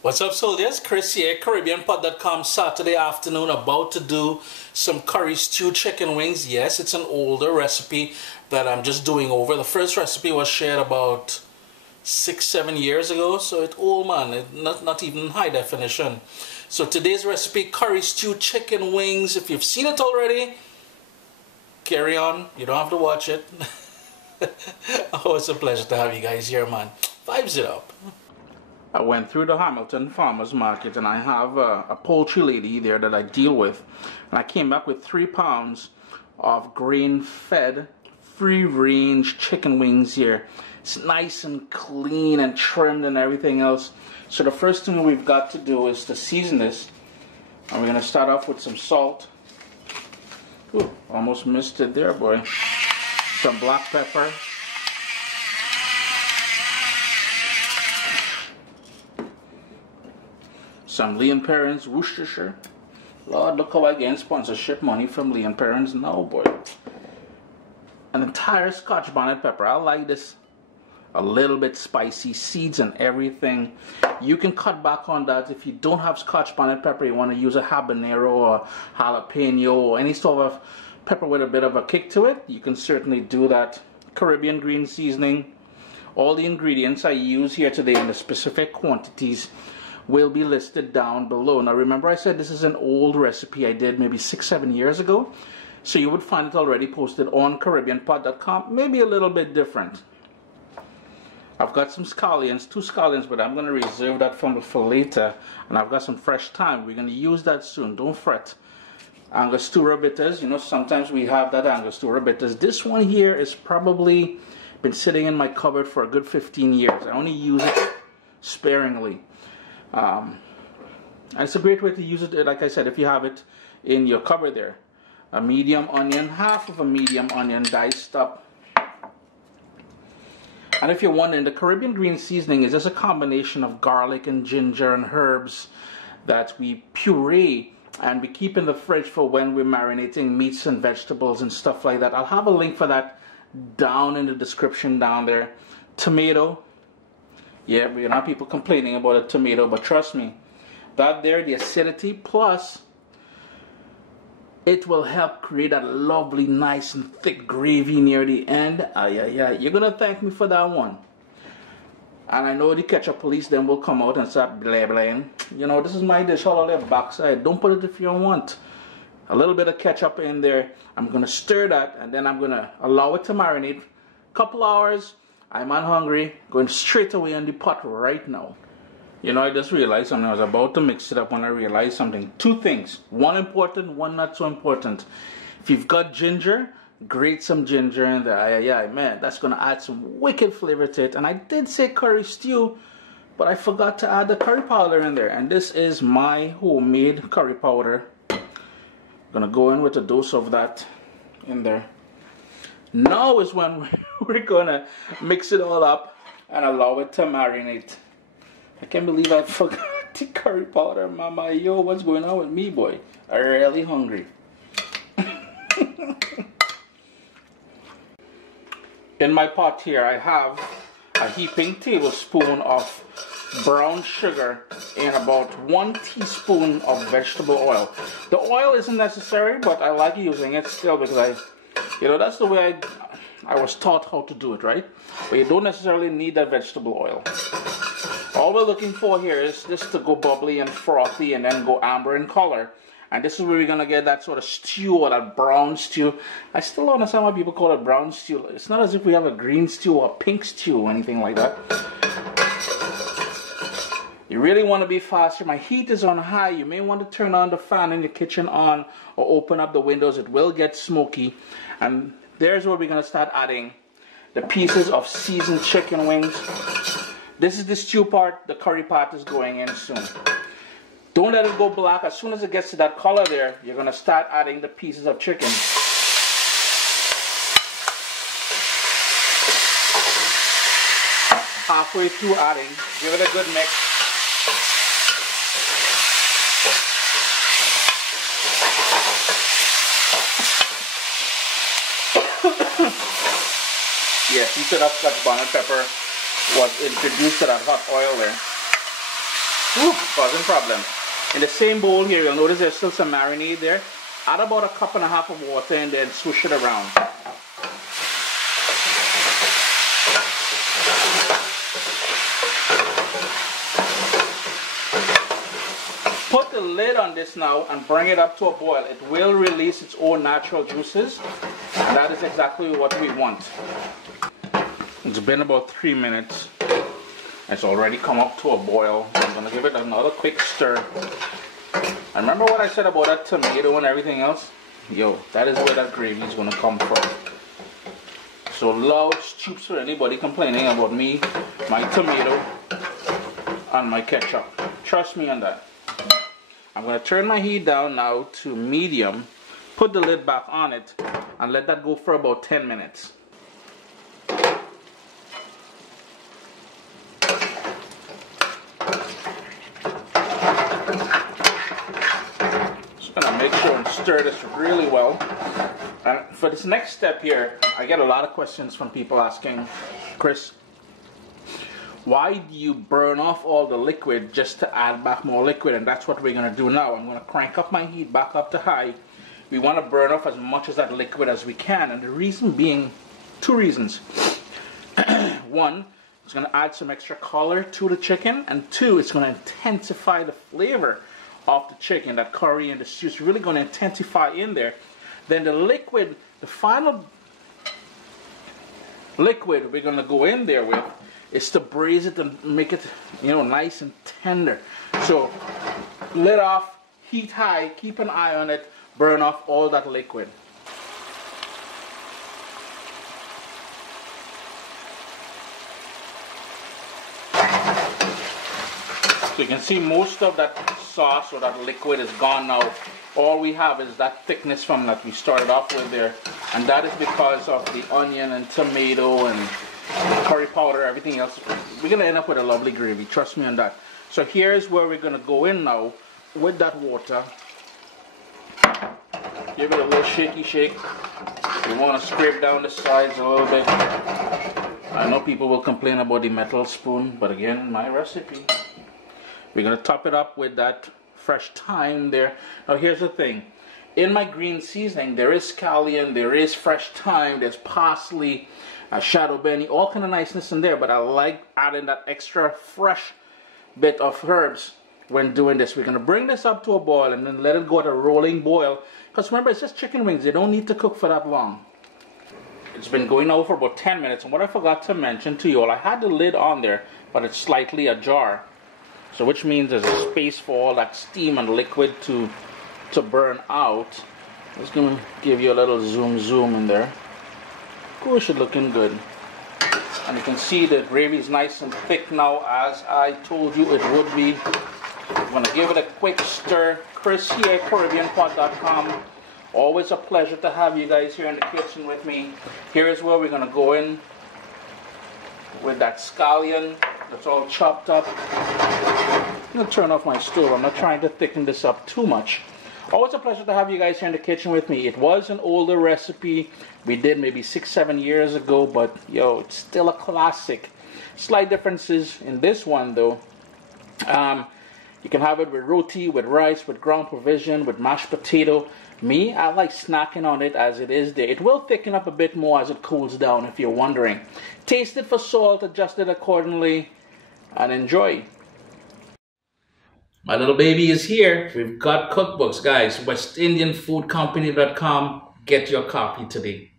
What's up, soldiers? Chris here, CaribbeanPot.com. Saturday afternoon, about to do some curry stew chicken wings. Yes, it's an older recipe that I'm just doing over. The first recipe was shared about 6-7 years ago, so it's old, man. Not even high definition. So today's recipe, curry stew chicken wings. If you've seen it already, carry on. You don't have to watch it. Oh, it's a pleasure to have you guys here, man. Vibes it up. I went through the Hamilton Farmers Market and I have a poultry lady there that I deal with. And I came back with 3 pounds of grain-fed, free-range chicken wings here. It's nice and clean and trimmed and everything else. So the first thing we've got to do is to season this. And we're going to start off with some salt. Ooh, almost missed it there, boy. Some black pepper. Some Leon Perrins, Worcestershire. Lord, look how I get sponsorship money from Leon Perrins now, boy. An entire Scotch bonnet pepper. I like this a little bit spicy, seeds and everything. You can cut back on that if you don't have Scotch bonnet pepper. You want to use a habanero or jalapeno or any sort of pepper with a bit of a kick to it. You can certainly do that. Caribbean green seasoning. All the ingredients I use here today in the specific quantities will be listed down below. Now remember, I said this is an old recipe I did maybe 6-7 years ago, so you would find it already posted on CaribbeanPot.com, maybe a little bit different. I've got some scallions, 2 scallions, but I'm going to reserve that for later. And I've got some fresh thyme. We're going to use that soon, don't fret. Angostura Bitters, you know, sometimes we have that Angostura Bitters. This one here is probably been sitting in my cupboard for a good 15 years. I only use it sparingly. And it's a great way to use it, like I said, if you have it in your cupboard there. A medium onion, half of a medium onion diced up. And if you're wondering, the Caribbean green seasoning is just a combination of garlic and ginger and herbs that we puree and we keep in the fridge for when we're marinating meats and vegetables and stuff like that. I'll have a link for that down in the description down there. Tomato. Yeah, we're not people complaining about a tomato, but trust me, that there, the acidity, plus it will help create that lovely, nice and thick gravy near the end. You're going to thank me for that one. And I know the ketchup police then will come out and start blah-blahing. You know, this is my dish, all on their backside. Don't put it if you don't want. A little bit of ketchup in there. I'm going to stir that, and then I'm going to allow it to marinate a couple hours. I'm not hungry, going straight away in the pot right now. You know, I just realized something. I was about to mix it up when I realized something. 2 things. One important, one not so important. If you've got ginger, grate some ginger in there. Man, that's going to add some wicked flavor to it. And I did say curry stew, but I forgot to add the curry powder in there. And this is my homemade curry powder. I'm going to go in with a dose of that in there. Now is when we're gonna mix it all up and allow it to marinate. I can't believe I forgot the curry powder, mama. Yo, what's going on with me, boy? I'm really hungry. In my pot here, I have a heaping tablespoon of brown sugar and about 1 teaspoon of vegetable oil. The oil isn't necessary, but I like using it still because that's the way I was taught how to do it, right? But you don't necessarily need that vegetable oil. All we're looking for here is this to go bubbly and frothy and then go amber in color. And this is where we're going to get that sort of stew or that brown stew. I still don't understand why people call it brown stew. It's not as if we have a green stew or a pink stew or anything like that. You really want to be faster. My heat is on high. You may want to turn on the fan in the kitchen on or open up the windows. It will get smoky. And there's where we're going to start adding the pieces of seasoned chicken wings. This is the stew part. The curry part is going in soon. Don't let it go black. As soon as it gets to that color there, you're going to start adding the pieces of chicken. Halfway through adding, give it a good mix. Yes, you should have Scotch bonnet pepper was introduced to that hot oil there. Causing problems. In the same bowl here, you'll notice there's still some marinade there. Add about 1.5 cups of water and then swoosh it around. Put the lid on this now and bring it up to a boil. It will release its own natural juices, and that is exactly what we want. It's been about 3 minutes. It's already come up to a boil. I'm gonna give it another quick stir. And remember what I said about that tomato and everything else? Yo, that is where that gravy is gonna come from. So loud stoops for anybody complaining about me, my tomato, and my ketchup. Trust me on that. I'm going to turn my heat down now to medium, put the lid back on it, and let that go for about 10 minutes. Just going to make sure and stir this really well. And for this next step here, I get a lot of questions from people asking, Chris, why do you burn off all the liquid just to add back more liquid? And that's what we're going to do now. I'm going to crank up my heat back up to high. We want to burn off as much of that liquid as we can. And the reason being, 2 reasons. 1, it's going to add some extra color to the chicken. And 2, it's going to intensify the flavor of the chicken. That curry and the stew is really going to intensify in there. Then the liquid, the final liquid we're going to go in there with is to braise it and make it, you know, nice and tender. So lid off, heat high, keep an eye on it, burn off all that liquid. So you can see most of that sauce or that liquid is gone now. All we have is that thickness from that we started off with there, and that is because of the onion and tomato and curry powder, everything else. We're going to end up with a lovely gravy, trust me on that. So here's where we're going to go in now with that water. Give it a little shaky shake. We want to scrape down the sides a little bit. I know people will complain about the metal spoon, but again, my recipe. We're going to top it up with that fresh thyme there. Now here's the thing. In my green seasoning, there is scallion, there is fresh thyme, there's parsley, shadow benny, all kind of niceness in there, but I like adding that extra fresh bit of herbs when doing this. We're going to bring this up to a boil and then let it go at a rolling boil, because remember, it's just chicken wings. They don't need to cook for that long. It's been going now for about 10 minutes, and what I forgot to mention to you all, I had the lid on there, but it's slightly ajar, so which means there's a space for all that steam and liquid to burn out. I'm just going to give you a little zoom in there. Gosh, it's looking good. And you can see the gravy is nice and thick now, as I told you it would be. I'm going to give it a quick stir. Chris here, CaribbeanPot.com. Always a pleasure to have you guys here in the kitchen with me. Here is where we're going to go in with that scallion that's all chopped up. I'm going to turn off my stove. I'm not trying to thicken this up too much. Always a pleasure to have you guys here in the kitchen with me. It was an older recipe we did maybe 6-7 years ago, but yo, it's still a classic. Slight differences in this one though. You can have it with roti, with rice, with ground provision, with mashed potato. Me, I like snacking on it as it is there. It will thicken up a bit more as it cools down, if you're wondering. Taste it for salt, adjust it accordingly, and enjoy. My little baby is here. We've got cookbooks, guys. WestIndianFoodCompany.com. Get your copy today.